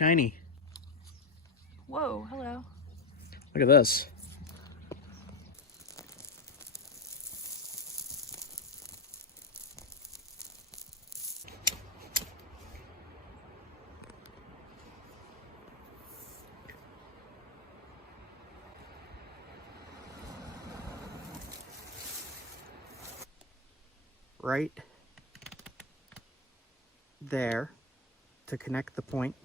shiny. Whoa, hello. Look at this. Right there to connect the point.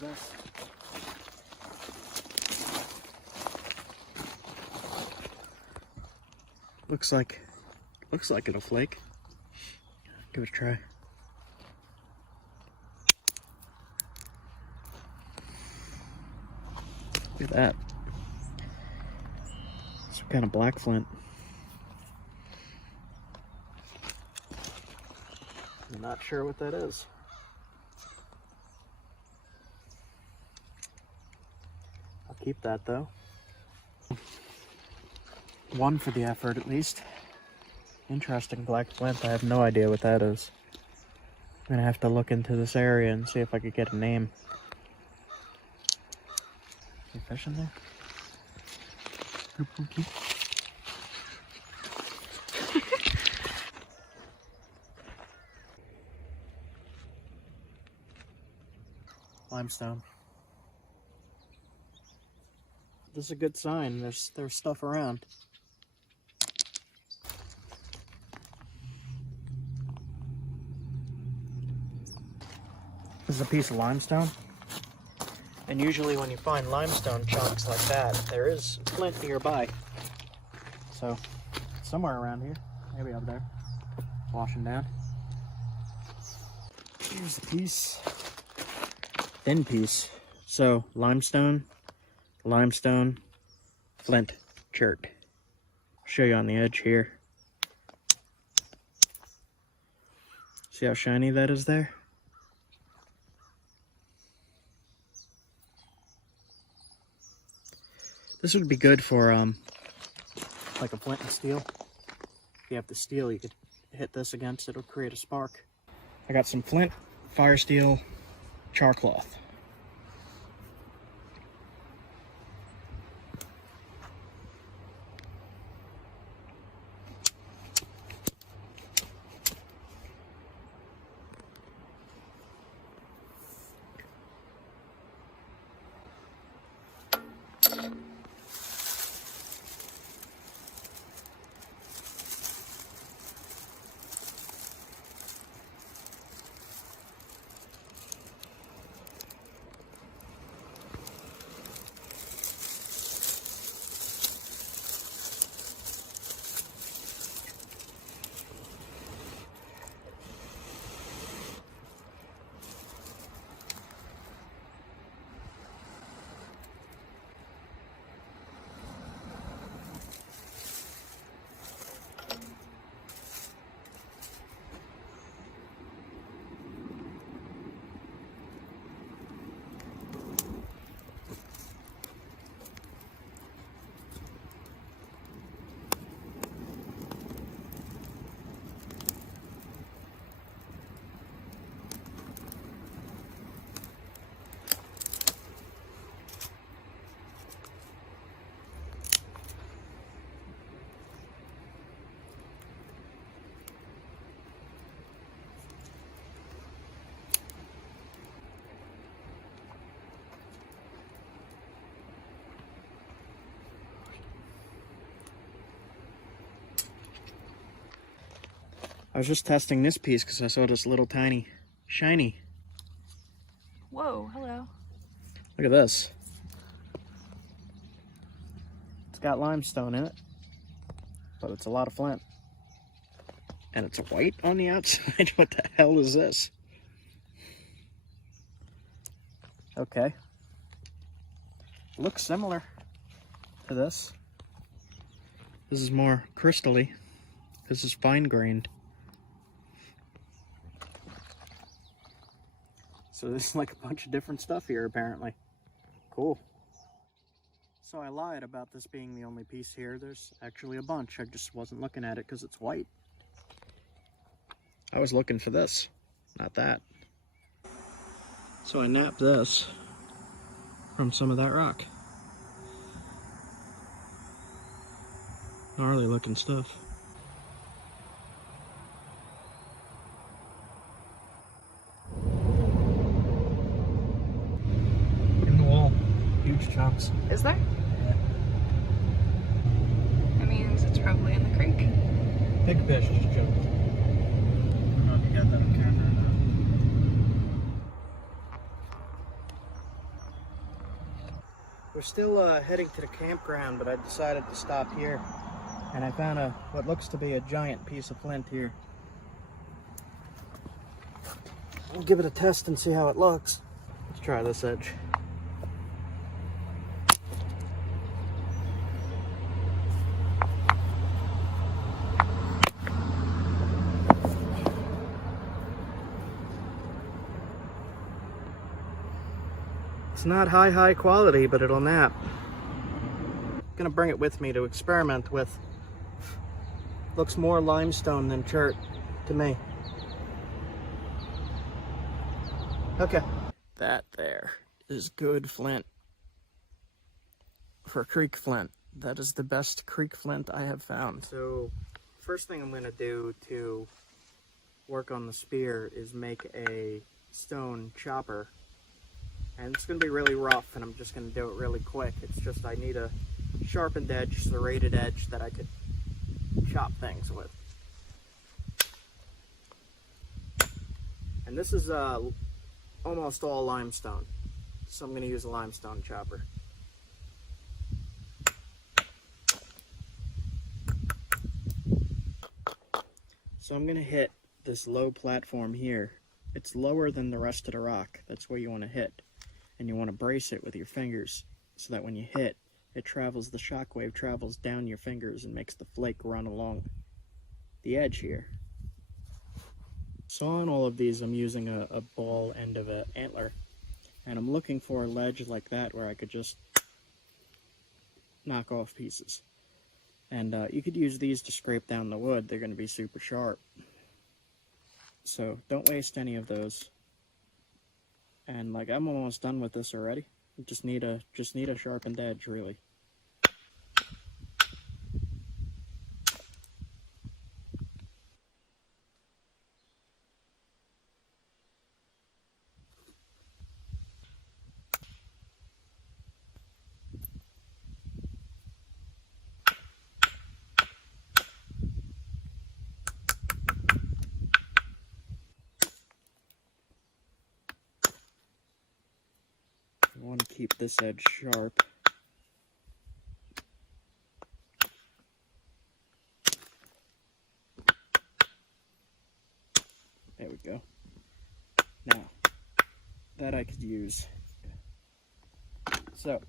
This. Looks like it'll flake. Give it a try. Look at that. Some kind of black flint. I'm not sure what that is. Keep that though. One for the effort at least. Interesting black flint. I have no idea what that is. I'm gonna have to look into this area and see if I could get a name. Any fish in there? Limestone. This is a good sign. There's stuff around. This is a piece of limestone. And usually when you find limestone chunks like that, there is flint nearby. So, somewhere around here. Maybe up there. Washing down. Here's a piece. Thin piece. So, limestone, flint, chert. Show you on the edge here. See how shiny that is there? This would be good for like a flint and steel. If you have the steel, you could hit this against it, it'll create a spark. I got some flint, fire steel, char cloth. I was just testing this piece because I saw this little tiny shiny. Whoa, hello. Look at this. It's got limestone in it, but it's a lot of flint. And it's white on the outside. What the hell is this? Okay. Looks similar to this. This is more crystally. This is fine grained. So there's like a bunch of different stuff here apparently. Cool. So I lied about this being the only piece here. There's actually a bunch. I just wasn't looking at it because it's white. I was looking for this, not that. So I napped this from some of that rock. Gnarly looking stuff. In the wall, huge chunks. Is there? Yeah. That means it's probably in the creek. Big fish just jumped. I don't know if you got that on camera or not. We're still heading to the campground, but I decided to stop here. And I found what looks to be a giant piece of flint here. I'll give it a test and see how it looks. Let's try this edge. It's not high quality, but it'll nap. I'm gonna bring it with me to experiment with. Looks more limestone than chert to me. Okay. That there is good flint. For creek flint. That is the best creek flint I have found. So, first thing I'm gonna do to work on the spear is make a stone chopper. And it's going to be really rough, and I'm just going to do it really quick. It's just I need a sharpened edge, serrated edge that I could chop things with. And this is almost all limestone, so I'm going to use a limestone chopper. So I'm going to hit this low platform here. It's lower than the rest of the rock. That's where you want to hit. And you want to brace it with your fingers so that when you hit, the shockwave travels down your fingers and makes the flake run along the edge here. So on all of these, I'm using a ball end of an antler, and I'm looking for a ledge like that where I could just knock off pieces. And you could use these to scrape down the wood. They're going to be super sharp. So don't waste any of those. And like I'm almost done with this already. Just need a sharpened edge, really. I want to keep this edge sharp. There we go. Now, that I could use. So,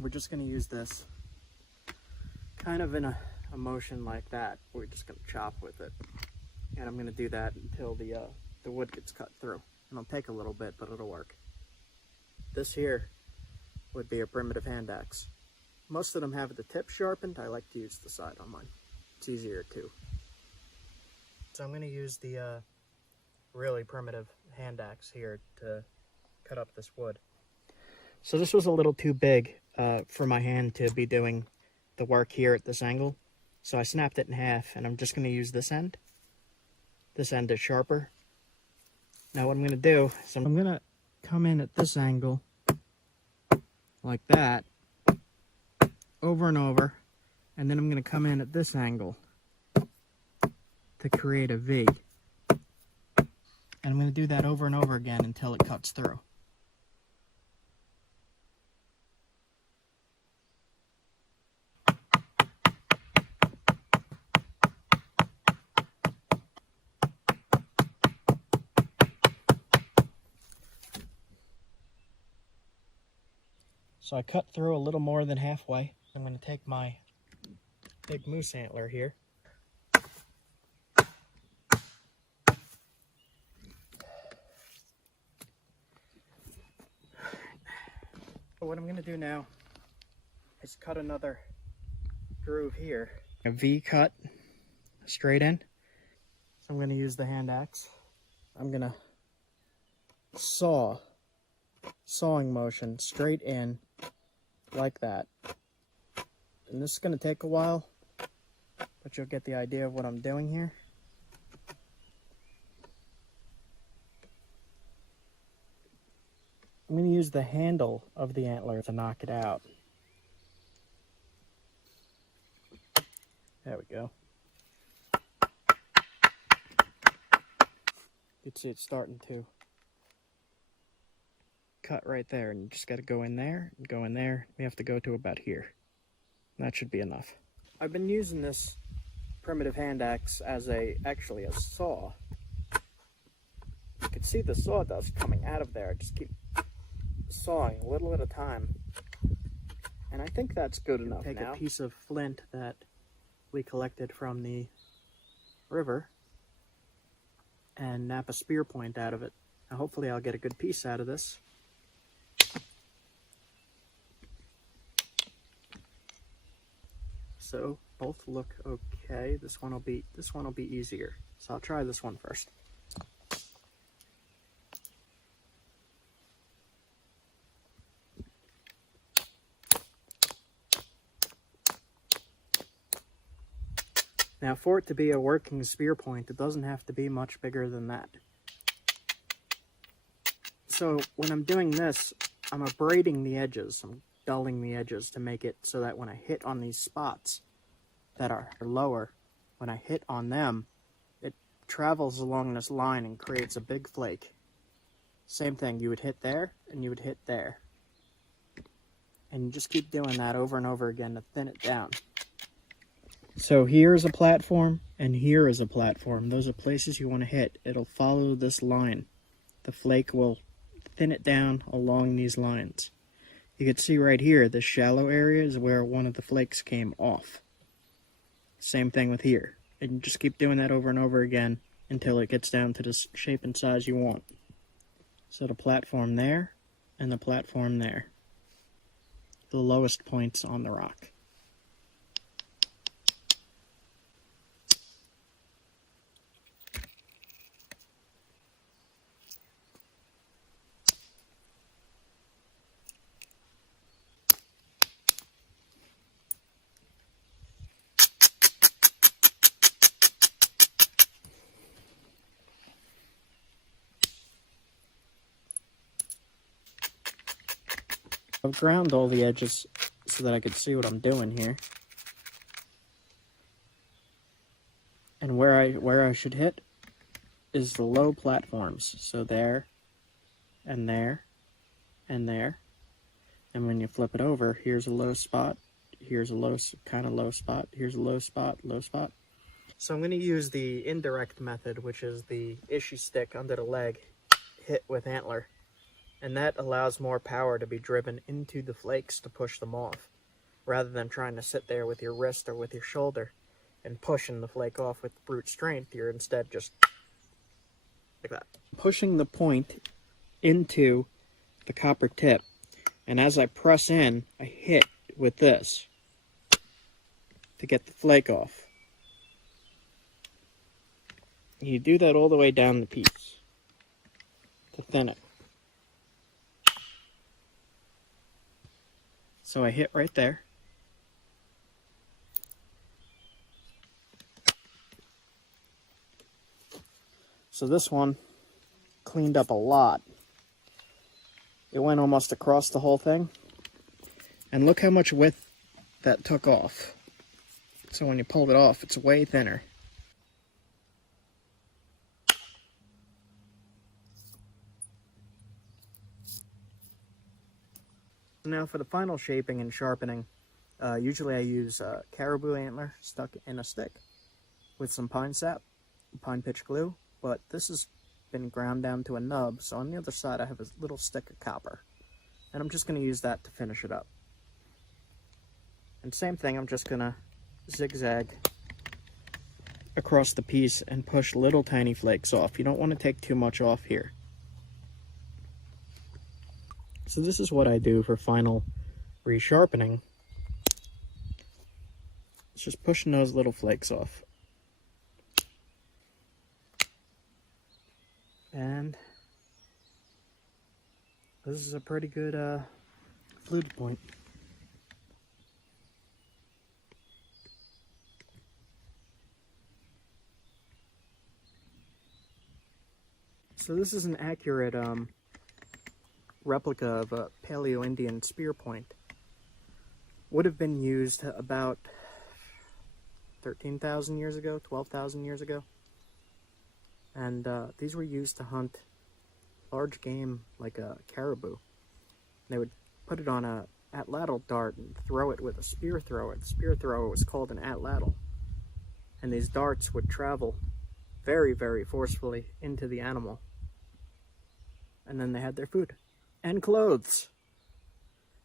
we're just going to use this kind of in a motion like that. We're just going to chop with it. And I'm going to do that until the wood gets cut through. It'll take a little bit, but it'll work. This here would be a primitive handaxe. Most of them have the tip sharpened. I like to use the side on mine. It's easier too. So I'm going to use the really primitive handaxe here to cut up this wood. So this was a little too big for my hand to be doing the work here at this angle. So I snapped it in half, and I'm just going to use this end. This end is sharper. Now what I'm going to do is I'm going to come in at this angle like that over and over, and then I'm going to come in at this angle to create a V, and I'm going to do that over and over again until it cuts through. So I cut through a little more than halfway. I'm going to take my big moose antler here. So what I'm going to do now is cut another groove here. A V cut straight in. So I'm going to use the hand axe. I'm going to sawing motion straight in like that. And this is going to take a while, but you'll get the idea of what I'm doing here. I'm going to use the handle of the antler to knock it out. There we go. You can see it's starting to cut right there, and you just got to go in there and go in there. We have to go to about here. That should be enough. I've been using this primitive hand axe as actually a saw. You can see the sawdust coming out of there. I just keep sawing a little at a time. And I think that's good enough. Take a piece of flint that we collected from the river and nap a spear point out of it. Now hopefully I'll get a good piece out of this. So both look okay. This one will be easier. So I'll try this one first. Now for it to be a working spear point, it doesn't have to be much bigger than that. So when I'm doing this, I'm abrading the edges. I'm dulling the edges to make it so that when I hit on these spots that are lower, when I hit on them, it travels along this line and creates a big flake. Same thing, you would hit there and you would hit there. And you just keep doing that over and over again to thin it down. So here is a platform and here is a platform. Those are places you want to hit. It'll follow this line. The flake will thin it down along these lines. You can see right here, this shallow area is where one of the flakes came off. Same thing with here. And you just keep doing that over and over again until it gets down to the shape and size you want. So the platform there and the platform there. The lowest points on the rock. I've ground all the edges so that I could see what I'm doing here. And where I should hit is the low platforms. So there, and there, and there. And when you flip it over, here's a low spot, here's a low, kind of low spot, here's a low spot, low spot. So I'm going to use the indirect method, which is the issue stick under the leg, hit with antler. And that allows more power to be driven into the flakes to push them off, rather than trying to sit there with your wrist or with your shoulder and pushing the flake off with brute strength. You're instead just like that. Pushing the point into the copper tip, and as I press in, I hit with this to get the flake off. You do that all the way down the piece to thin it. So I hit right there. So this one cleaned up a lot. It went almost across the whole thing. And look how much width that took off. So when you pulled it off, it's way thinner. Now for the final shaping and sharpening, usually I use caribou antler stuck in a stick with some pine sap, pine pitch glue, but this has been ground down to a nub, so on the other side I have a little stick of copper. And I'm just going to use that to finish it up. And same thing, I'm just going to zigzag across the piece and push little tiny flakes off. You don't want to take too much off here. So this is what I do for final resharpening. It's just pushing those little flakes off. And this is a pretty good fluted point. So this is an accurate replica of a Paleo-Indian spearpoint. Would have been used about 13,000 years ago, 12,000 years ago. And these were used to hunt large game like a caribou. They would put it on a atlatl dart and throw it with a spear thrower. The spear thrower was called an atlatl. And these darts would travel very, very forcefully into the animal. And then they had their food and clothes.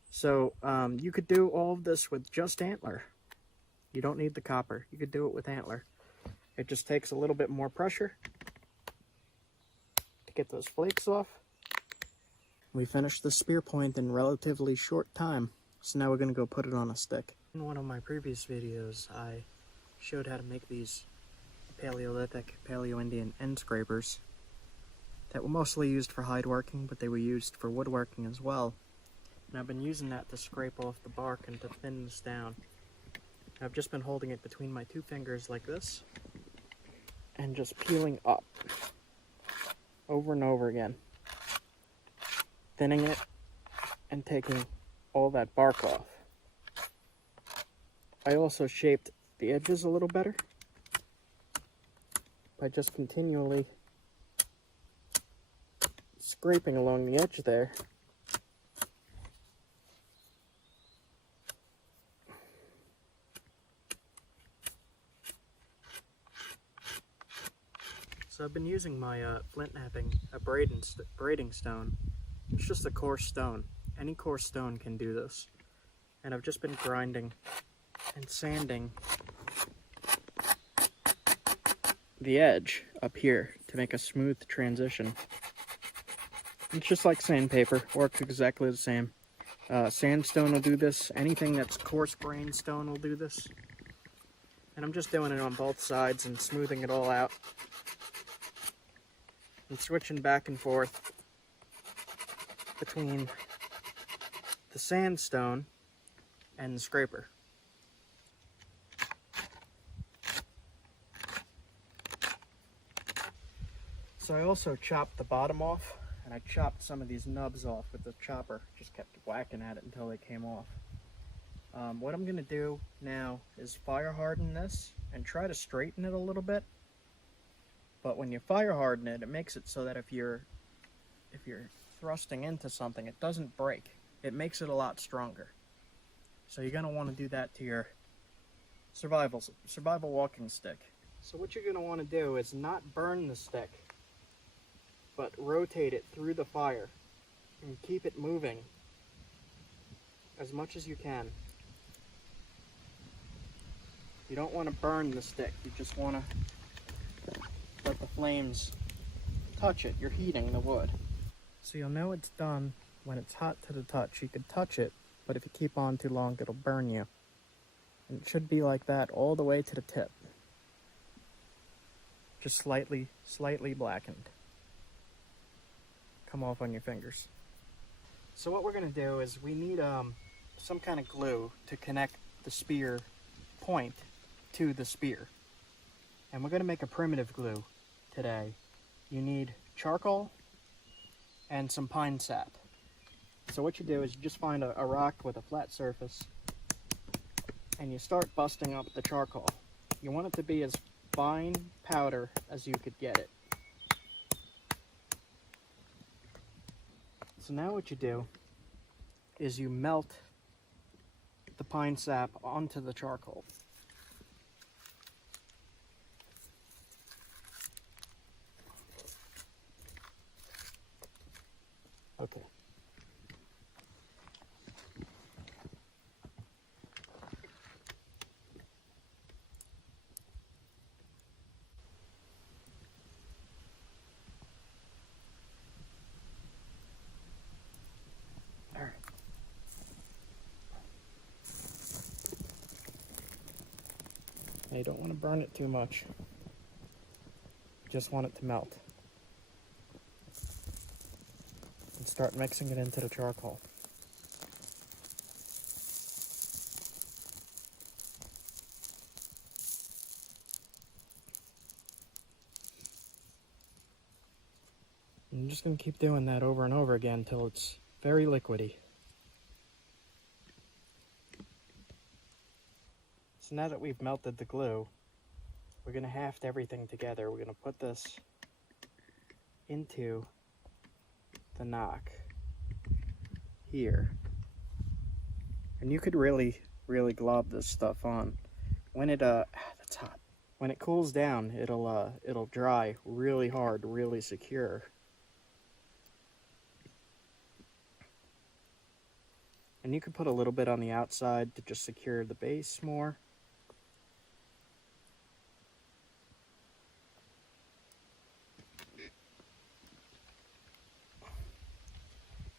So you could do all of this with just antler. You don't need the copper. You could do it with antler. It just takes a little bit more pressure to get those flakes off. We finished the spear point in relatively short time. So now we're going to go put it on a stick. In one of my previous videos, I showed how to make these Paleolithic, Paleo-Indian end scrapers that were mostly used for hide working, but they were used for woodworking as well. And I've been using that to scrape off the bark and to thin this down. I've just been holding it between my two fingers like this and just peeling up over and over again, thinning it and taking all that bark off. I also shaped the edges a little better by just continually scraping along the edge there. So I've been using my Flintknapping, a braiding stone. It's just a coarse stone. Any coarse stone can do this. And I've just been grinding and sanding the edge up here to make a smooth transition. It's just like sandpaper, works exactly the same. Sandstone will do this. Anything that's coarse grained stone will do this. And I'm just doing it on both sides and smoothing it all out. And switching back and forth between the sandstone and the scraper. So I also chopped the bottom off, and I chopped some of these nubs off with the chopper. Just kept whacking at it until they came off. What I'm going to do now is fire harden this and try to straighten it a little bit. But when you fire harden it, it makes it so that if you're thrusting into something, it doesn't break. It makes it a lot stronger. So you're going to want to do that to your survival walking stick. So what you're going to want to do is not burn the stick, but rotate it through the fire and keep it moving as much as you can. You don't want to burn the stick, you just want to let the flames touch it. You're heating the wood. So you'll know it's done when it's hot to the touch. You could touch it, but if you keep on too long, it'll burn you. And it should be like that all the way to the tip. Just slightly blackened. Come off on your fingers. So what we're going to do is we need some kind of glue to connect the spear point to the spear. And we're going to make a primitive glue today. You need charcoal and some pine sap. So what you do is you just find a rock with a flat surface and you start busting up the charcoal. You want it to be as fine powder as you could get it. So now what you do is you melt the pine sap onto the charcoal. Okay. Now you don't want to burn it too much. You just want it to melt. And start mixing it into the charcoal. And I'm just going to keep doing that over and over again until it's very liquidy. So now that we've melted the glue, we're going to haft everything together. We're going to put this into the knock here. And you could really glob this stuff on. When it that's hot. When it cools down, it'll dry really hard, really secure. And you could put a little bit on the outside to just secure the base more.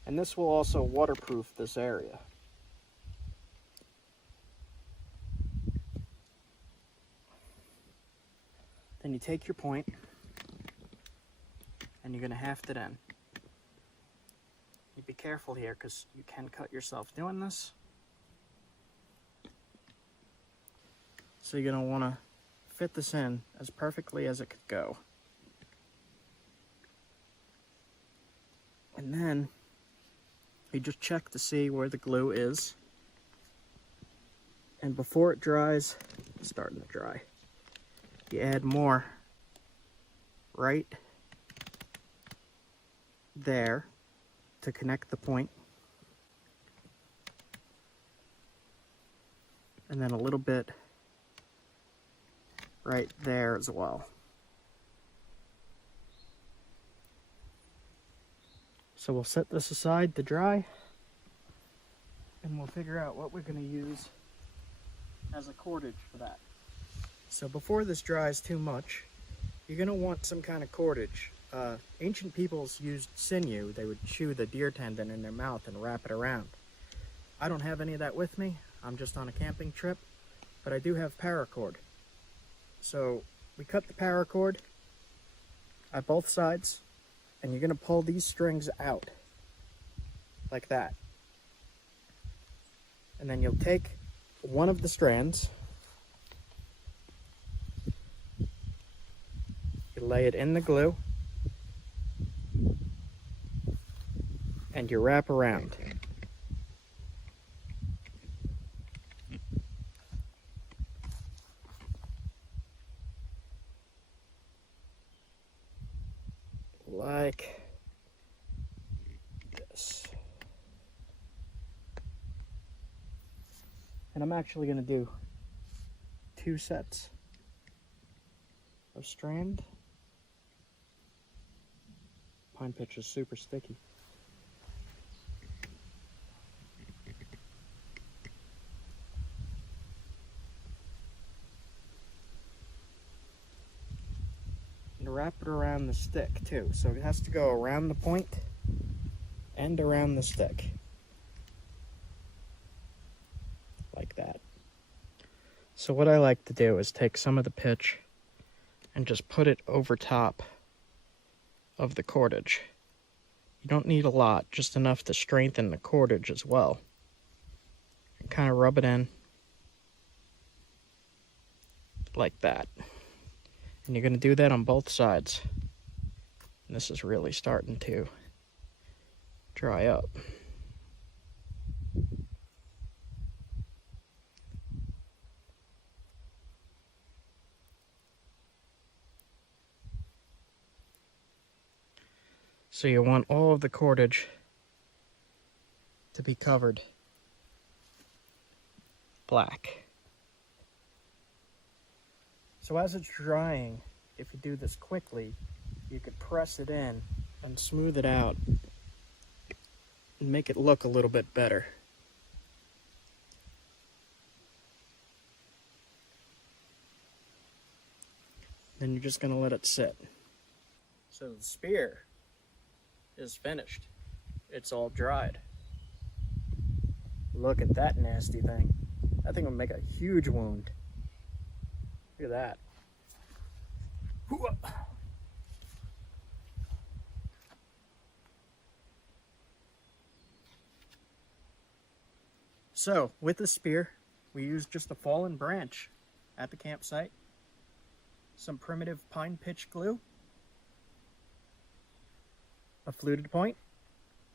And this will also waterproof this area. Then you take your point and you're going to haft it in. You be careful here because you can cut yourself doing this. So you're going to want to fit this in as perfectly as it could go. And then you just check to see where the glue is. And before it dries, it's starting to dry, you add more right there to connect the point. And then a little bit right there as well. So we'll set this aside to dry, and we'll figure out what we're going to use as a cordage for that. So before this dries too much, you're going to want some kind of cordage. Ancient peoples used sinew. They would chew the deer tendon in their mouth and wrap it around. I don't have any of that with me. I'm just on a camping trip, but I do have paracord. So we cut the paracord at both sides, and you're going to pull these strings out like that. And then you'll take one of the strands, you lay it in the glue, and you wrap around. Like this. And I'm actually going to do 2 sets of strand. Pine pitch is super sticky. And wrap it around the stick too, so it has to go around the point and around the stick, like that. So what I like to do is take some of the pitch and just put it over top of the cordage. You don't need a lot, just enough to strengthen the cordage as well. And kind of rub it in like that. And you're going to do that on both sides. And this is really starting to dry up. So you want all of the cordage to be covered black. So as it's drying, if you do this quickly, you could press it in and smooth it out and make it look a little bit better. Then you're just going to let it sit. So the spear is finished. It's all dried. Look at that nasty thing. That thing will make a huge wound. Look at that. So, with the spear, we used just a fallen branch at the campsite, some primitive pine pitch glue, a fluted point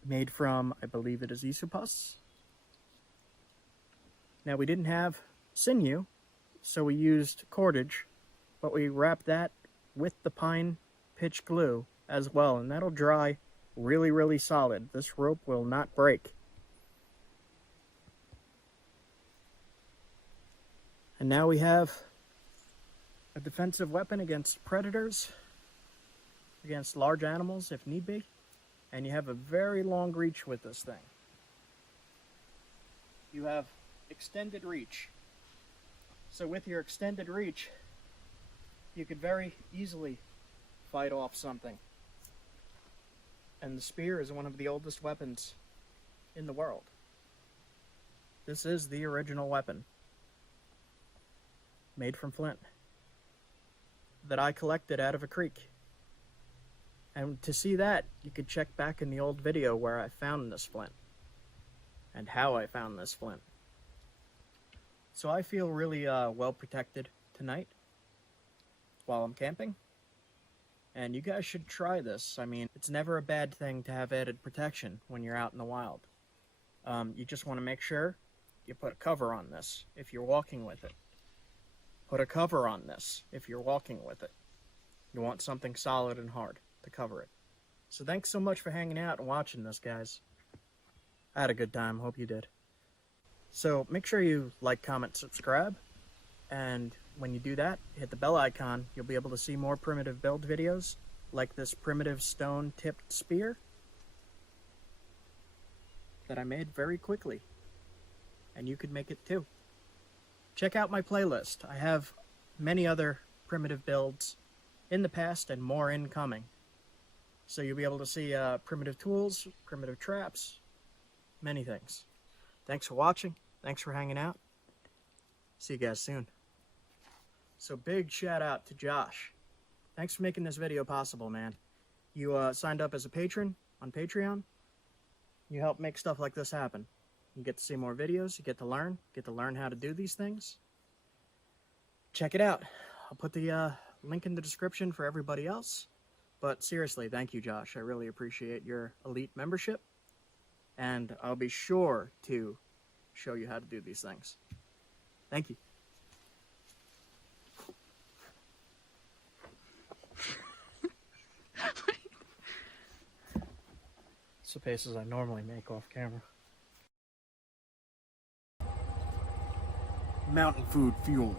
made from, I believe it is Isopus. Now, we didn't have sinew, so we used cordage, but we wrapped that with the pine pitch glue as well, and that'll dry really, really solid. This rope will not break. And now we have a defensive weapon against predators, against large animals if need be, and you have a very long reach with this thing. You have extended reach. So with your extended reach, you could very easily fight off something. And the spear is one of the oldest weapons in the world. This is the original weapon, made from flint, that I collected out of a creek. And to see that, you could check back in the old video where I found this flint and how I found this flint. So I feel really well protected tonight while I'm camping, and you guys should try this. I mean, it's never a bad thing to have added protection when you're out in the wild. You just want to make sure you put a cover on this if you're walking with it. Put a cover on this if you're walking with it. You want something solid and hard to cover it. So thanks so much for hanging out and watching this, guys. I had a good time. Hope you did. So make sure you like, comment, subscribe, and when you do that, hit the bell icon. You'll be able to see more primitive build videos like this primitive stone-tipped spear that I made very quickly, and you could make it too. Check out my playlist. I have many other primitive builds in the past and more incoming. So you'll be able to see primitive tools, primitive traps, many things. Thanks for watching. Thanks for hanging out. See you guys soon. So big shout out to Josh. Thanks for making this video possible, man. You signed up as a patron on Patreon. You help make stuff like this happen. You get to see more videos, you get to learn how to do these things. Check it out. I'll put the link in the description for everybody else. But seriously, thank you, Josh. I really appreciate your elite membership. And I'll be sure to show you how to do these things. Thank you. It's the faces I normally make off camera. Mountain food fuel.